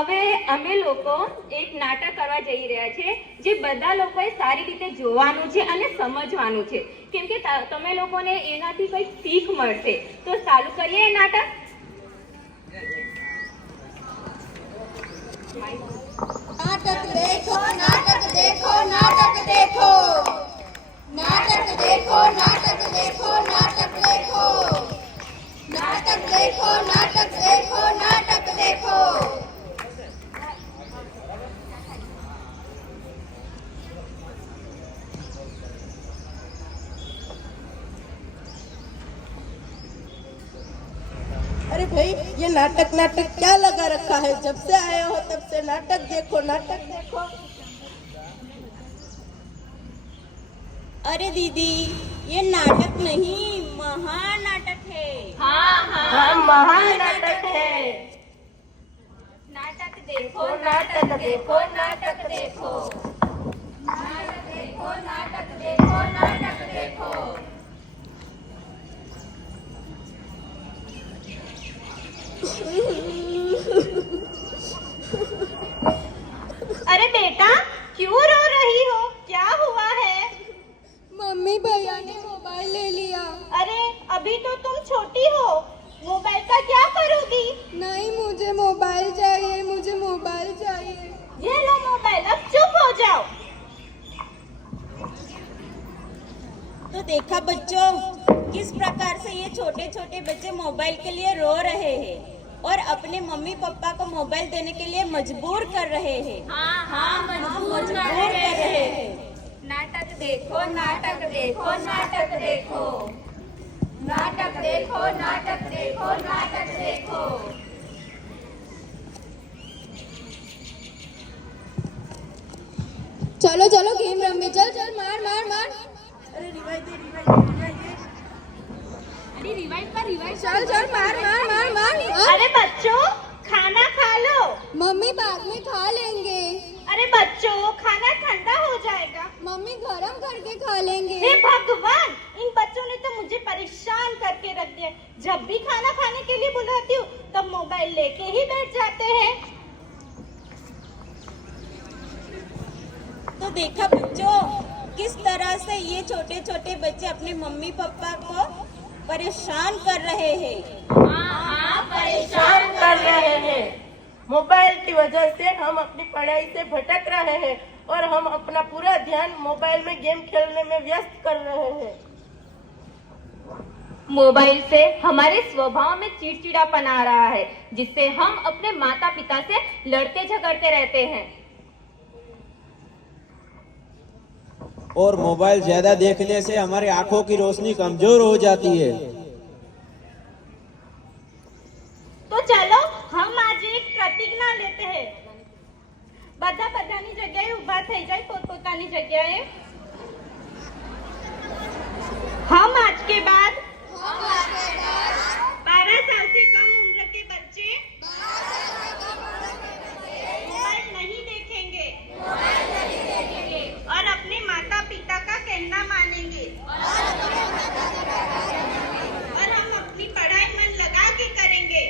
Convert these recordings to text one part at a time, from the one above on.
હવે અમે લોકો એક નાટક કરવા જઈ રહ્યા છે જે બધા લોકોએ સારી રીતે જોવાનું છે અને સમજવાનું છે, કેમ કે તમે લોકોને એનાથી કંઈક શીખ મળશે. તો ચાલુ કરીએ એ નાટક. नाटक देखो नाटक देखो नाटक देखो नाटक देखो नाटक देखो नाटक देखो नाटक देखो नाटक देखो नाटक देखो. अरे भाई ये नाटक नाटक क्या लगा रखा है? जब से आए हो तब से नाटक देखो नाटक देखो. अरे दीदी ये नाटक नहीं महानाटक है. हाँ महानाटक है. नाटक देखो नाटक देखो नाटक देखो नाटक देखो नाटक देखो नाटक देखो. अरे बेटा क्यों रो रही हो? क्या हुआ है? मम्मी भैया ने मोबाइल ले लिया. अरे अभी तो तुम छोटी हो, मोबाइल का क्या करोगी? नहीं मुझे मोबाइल चाहिए, मुझे मोबाइल चाहिए. ये लो मोबाइल, अब चुप हो जाओ. तो देखा बच्चों किस प्रकार से ये छोटे छोटे बच्चे मोबाइल के लिए रो रहे हैं और अपने मम्मी पापा को मोबाइल देने के लिए मजबूर कर रहे हैं. हाँ मजबूर कर रहे हैं. नाटक देखो नाटक देखो नाटक देखो नाटक देखो नाटक देखो नाटक देखो. चलो चलो गेम रमे. चल चल मार मार मार. अरे रिवाइज दे रिवाइज दे. अरे रिवाइज चल चल मार मार मार मार. अरे बच्चों खाना खा लो. मम्मी बाद में खा लेंगे. अरे बच्चों खाना ठंडा हो जाएगा. मम्मी गरम करके खा लेंगे. हे भगवान, इन बच्चों ने तो मुझे परेशान करके रख दिया. जब भी खाना खाने के लिए बुलाती हूँ तब मोबाइल लेके ही बैठ जाते हैं. तो देखा बच्चों किस तरह से ये छोटे छोटे बच्चे अपने मम्मी पापा को परेशान कर रहे हैं. हाँ परेशान कर रहे हैं. मोबाइल की वजह से हम अपनी पढ़ाई से भटक रहे हैं और हम अपना पूरा ध्यान मोबाइल में गेम खेलने में व्यस्त कर रहे हैं. मोबाइल से हमारे स्वभाव में चिड़चिड़ापन आ रहा है, जिससे हम अपने माता पिता से लड़ते झगड़ते रहते हैं. और मोबाइल ज्यादा देखने से हमारी आंखों की रोशनी कमजोर हो जाती है. तो चलो हम आज एक प्रतिज्ञा लेते हैं. બધા બધાની જગ્યાએ ઊભા થઈ જાય પોતપોતાની જગ્યાએ. हम आज के बाद 12 साल से कम उम्र के बच्चे मोबाइल नहीं देखेंगे और अपने माता पिता का कहना मानेंगे और हम अपनी पढ़ाई मन लगा के करेंगे.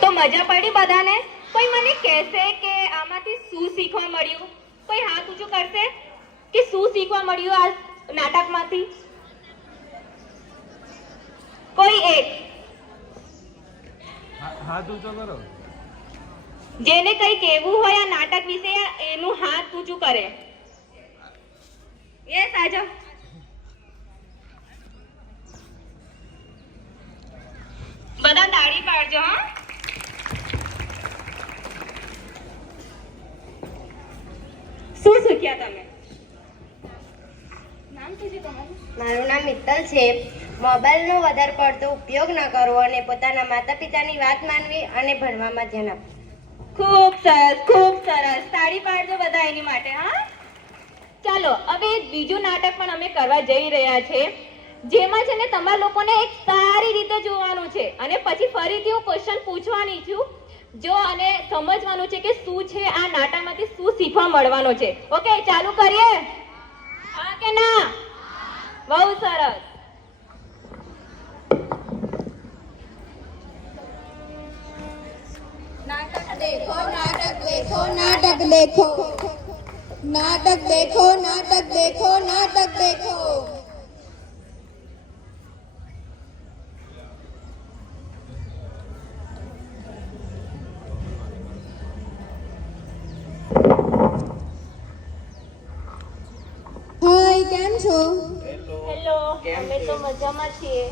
तो मजा पड़ी बधाने? कोई મને કહેશે કે આમાંથી શું શીખવા મળ્યું? કોઈ હાથ ઊંચું કરશે કે શું શીખવા મળ્યું આ નાટકમાંથી? કોઈ એક હાથ ઊંચો કરો. જેને કંઈ કહેવું હોય આ નાટક વિશે એનું હાથ ઊંચું કરે. યસ આજો. બધા તાળી પાડજો. હા શું શીખ્યા તમે? નામ શું છે તમારું? મારું નામ મિત્તલ છે. મોબાઈલનો વધારે પડતો ઉપયોગ ન કરવો અને પોતાના માતા પિતાની વાત માનવી અને ભણવામાં ધ્યાન આપવું. ખૂબ સરસ ખૂબ સરસ. તાળી પાડજો બધા એની માટે. હા ચાલો હવે એક બીજું નાટક પણ અમે કરવા જઈ રહ્યા છે, જેમાં છે ને તમારા લોકોને એક સારી રીતે જોવાનું છે અને પછી ફરીથી હું ક્વેશ્ચન પૂછવાની છું જો અને સમજવાનું છે કે શું છે આ નાટકમાંથી શું શીખવા મળવાનો છે. ઓકે ચાલુ કરીએ? હા કે ના? બહુ સરસ. नाटक देखो नाटक देखो नाटक देखो नाटक देखो। હાય કેમ છો? હેલો, અમે તો મજામાં છીએ.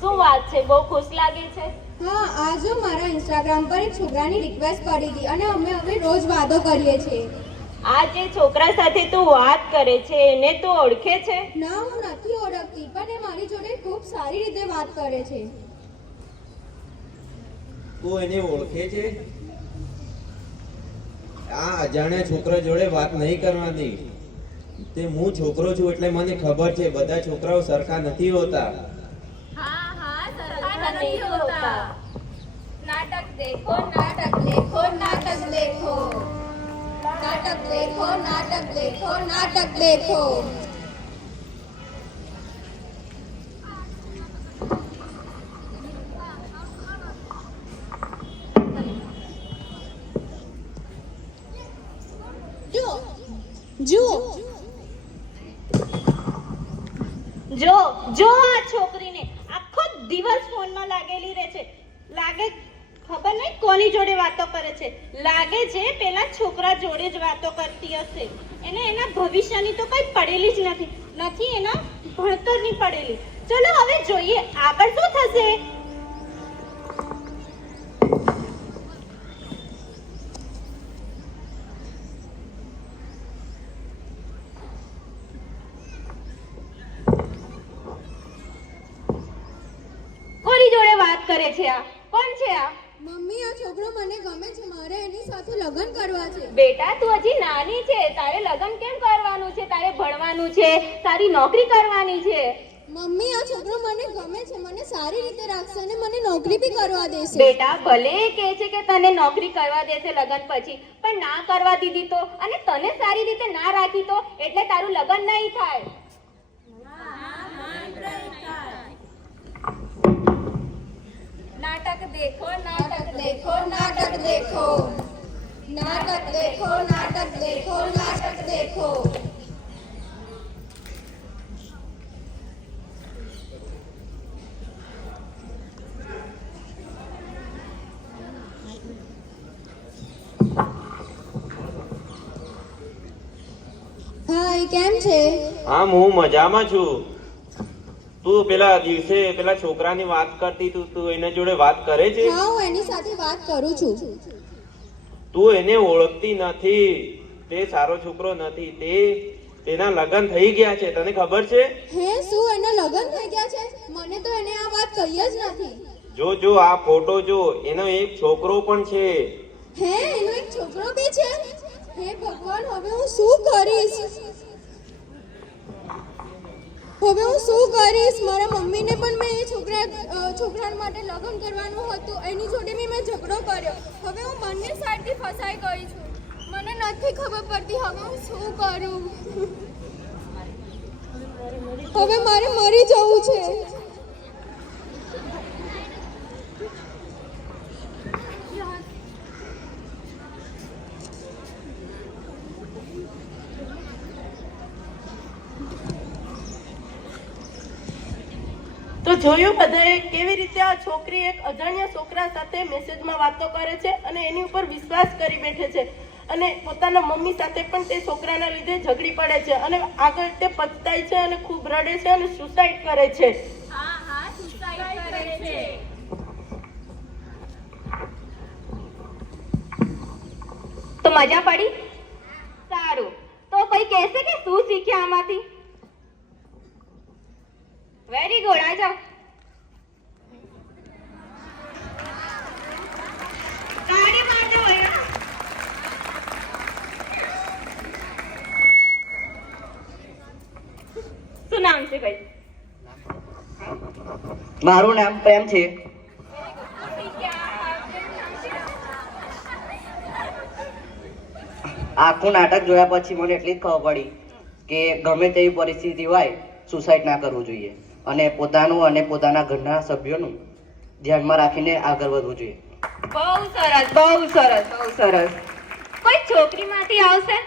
શું વાત છે, બહુ ખુશ લાગે છે? હા, આજે મારા ઇન્સ્ટાગ્રામ પર એક છોકરાની રિક્વેસ્ટ પડી હતી અને અમે હવે રોજ વાતો કરીએ છીએ. આ જે છોકરા સાથે તું વાત કરે છે એને તું ઓળખે છે? ના, હું નથી ઓળખતી, પણ એ મારી જોડે ખૂબ સારી રીતે વાત કરે છે. તું એને ઓળખે છે? આ અજાણ્યા છોકરા જોડે વાત નહીં કરવાની. તે હું છોકરો છું એટલે મને ખબર છે બધા છોકરાઓ સરખા નથી હોતા. નથી હોતા. नाटक देखो नाटक देखो नाटक देखो नाटक देखो नाटक देखो नाटक देखो। जो જો જો આ છોકરીને આખો દિવસ ફોનમાં લાગેલી રહે છે. લાગે ખબર નહીં કોની જોડે વાતો કરે છે. લાગે છે પેલા છોકરા જોડે જ વાતો કરતી હશે. એને એના ભવિષ્યની તો કઈ પડેલી જ નથી એના ભણતરની પડેલી. ચલો હવે જોઈએ આગળ શું થશે. કોની જોડે વાત કરે છે આ? કોણ છે આ? મમ્મી, આ છોકરો મને ગમે છે, મારે એની સાથે લગ્ન કરવા છે. બેટા તું હજી નાની છે, તારે લગ્ન કેમ કરવાનું છે? તારે ભણવાનું છે, તારી નોકરી કરવાની છે. મમ્મી, આ છોકરો મને ગમે છે, મને સારી રીતે રાખશે અને મને નોકરી બી કરવા દેશે. બેટા ભલે એ કહે છે કે તને નોકરી કરવા દેશે લગ્ન પછી, પણ ના કરવા દીધી તો અને તને સારી રીતે ના રાખી તો એટલે તારું લગ્ન નહીં થાય. नाटक देखो नाटक देखो नाटक देखो नाटक देखो नाटक देखो नाटक देखो। હાય કેમ છે? હા, હું મજામાં છું. તું પેલા દિવસે પેલા છોકરાની વાત કરતી તું એના જોડે વાત કરે છે? હા, હું એની સાથે વાત કરું છું. તું એને ઓળખતી નથી. તે સારો છોકરો નથી. તેના લગ્ન થઈ ગયા છે, તને ખબર છે? હે, શું એના લગ્ન થઈ ગયા છે? મને તો એને આ વાત કહી જ નથી. જો આ ફોટો જો, એનો એક છોકરો પણ છે. હે, એનો એક છોકરો બી છે? હે ભગવાન, હવે હું શું કરીશ? મારા મમ્મીને પણ મેં એ છોકરા માટે લગ્ન કરવાનું હતું, એની જોડે બી મેં ઝઘડો કર્યો. હવે હું બંને સાઈડથી ફસાઈ ગઈ છું. મને નથી ખબર પડતી હવે હું શું કરું. હવે મારે મરી જવું છે. તો જોયું બધાએ કેવી રીતે આ છોકરી એક અજાણ્યા છોકરા સાથે મેસેજમાં વાતો કરે છે અને એની ઉપર વિશ્વાસ કરી બેઠે છે અને પોતાના મમ્મી સાથે પણ તે છોકરાના લીધે ઝઘડી પડે છે અને આગળ તે પછતાય છે અને ખૂબ રડે છે અને સુસાઇડ કરે છે. તો મજા પડી? સારું, તો કોઈ કહેશે કે શું શીખ્યા આમાંથી? વેરી ગુડ, આ જાઓ. તાળી મારજો હોય. શું નામ છે ભાઈ? મારું નામ પ્રેમ છે. આખું નાટક જોયા પછી મને એટલી જ ખબર પડી કે ગમે તેવી પરિસ્થિતિ હોય સુસાઇડ ના કરવું જોઈએ અને પોતાનું અને પોતાના ઘરના સભ્યોનું ધ્યાનમાં રાખીને આગળ વધવું જોઈએ. બહુ સરસ, બહુ સરસ, બહુ સરસ. કોઈ છોકરીમાંથી આવશે?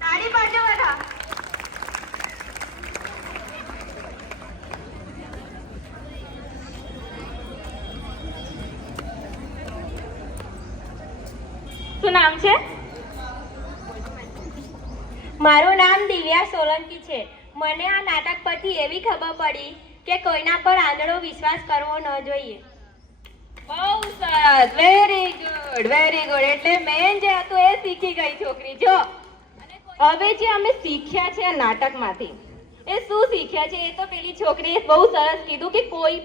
તાળી પાડજો બધા. શું નામ છે? મારું નામ દિવ્યા સોલંકી છે. મને આ નાટક પરથી એવી ખબર પડી કે કોઈના પર આંધળો વિશ્વાસ કરવો ન જોઈએ. બહુ સરસ, વેરી ગુડ, વેરી ગુડ. એટલે મેન જે હતું એ શીખી ગઈ છોકરી. જો હવે જે અમે શીખ્યા છે આ નાટકમાંથી, એ શું શીખ્યા છે એ તો પેલી છોકરીએ બહુ સરસ કીધું કે કોઈ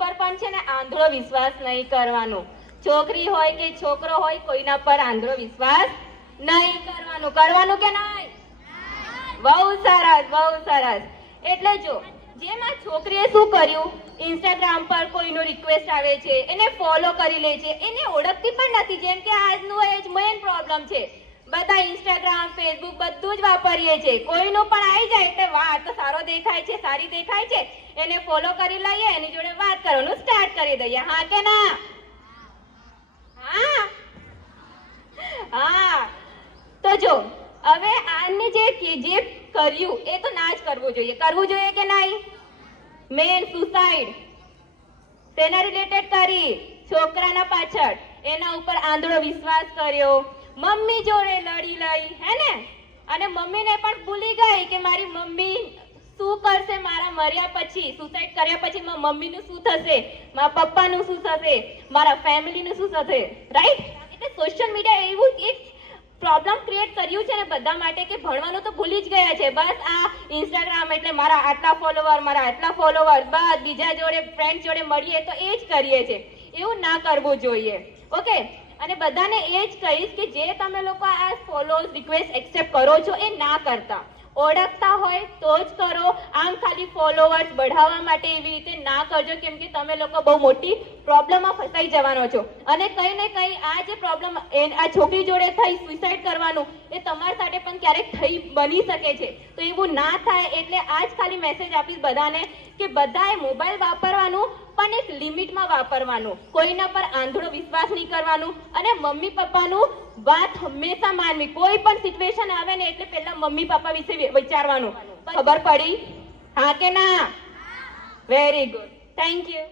પર પણ છે ને આંધળો વિશ્વાસ નહીં કરવાનો. છોકરી હોય કે છોકરો હોય, કોઈના પર આંધળો વિશ્વાસ નહીં કરવાનું. કરવાનું કે નહીં? બહુ સરસ, બહુ સરસ. એટલે જો જેમ આ છોકરીએ શું કર્યું, ઇન્સ્ટાગ્રામ પર કોઈનો રિક્વેસ્ટ આવે છે, એને ફોલો કરી લે છે, એને ઓળખતી પણ નથી. જેમ કે આજનું એ જ મેઇન પ્રોબ્લેમ છે. બધા ઇન્સ્ટાગ્રામ, ફેસબુક બધું જ વાપરીએ છે. કોઈનું પણ આવી જાય એટલે વાહ આ તો સારો દેખાય છે, સારી દેખાય છે, એને ફોલો કરી લઈએ, એની જોડે વાત કરવાનું સ્ટાર્ટ કરી દઈએ. હા કે ના? હા, હા. તો જો હવે આને જે કર્યું એ તો ના જ કરવું જોઈએ. કરવું જોઈએ કે નહીં? મેન સુસાઇડ તેના રિલેટેડ કરી, છોકરાના પાછળ એના ઉપર આંધળો વિશ્વાસ કર્યો, મમ્મી જોડે લડી લઈ, હે ને? અને મમ્મીને પણ ભૂલી ગઈ કે મારી મમ્મી શું કરશે મારા મર્યા પછી, સુસાઇડ કર્યા પછી મારા મમ્મીનું શું થશે, મારા પપ્પાનું શું થશે, મારા ફેમિલીનું શું થશે, રાઈટ? એટલે સોશિયલ મીડિયા એવું એક પ્રોબ્લેમ ક્રિએટ કર્યું છે ને બધા માટે કે ભણવાનું તો ભૂલી જ ગયા છે. બસ આ ઇન્સ્ટાગ્રામ એટલે મારા આટલા ફોલોવર, મારા આટલા ફોલોવર, બસ બીજા જોડે ફ્રેન્ડ જોડે મળીએ તો એ જ કરીએ છે. એવું ના કરવું જોઈએ. ઓકે? અને બધાને એ જ કહીશ કે જે તમે લોકો આ ફોલો રિક્વેસ્ટ એક્સેપ્ટ કરો છો એ ના કરતા. ઓળખતા હોય તો જ કરો. આમ ખાલી ફોલોવર્સ બઢાવવા માટે એવી રીતે ના કરજો, કેમ કે તમે લોકો બહુ મોટી પ્રોબ્લેમમાં ફસાઈ જવાનો છો. અને કંઈ ને કંઈ આ જે પ્રોબ્લેમ આ છોકરી જોડે થઈ સુસાઇડ કરવાનું, એ તમારી સાથે પણ ક્યારેક બની શકે છે. તો એવું ના થાય એટલે આ જ ખાલી મેસેજ આપીશ બધાને કે બધાએ મોબાઈલ વાપરવાનું પણ એક લિમિટમાં વાપરવાનું. કોઈના પર આંધળો વિશ્વાસ નહીં કરવાનું અને મમ્મી પપ્પાનું વાત હંમેશા માનવી. કોઈ પણ સિચ્યુએશન આવે ને એટલે પહેલા મમ્મી પપ્પા વિશે વિચારવાનું. ખબર પડી? હા કે ના? Very good, thank you.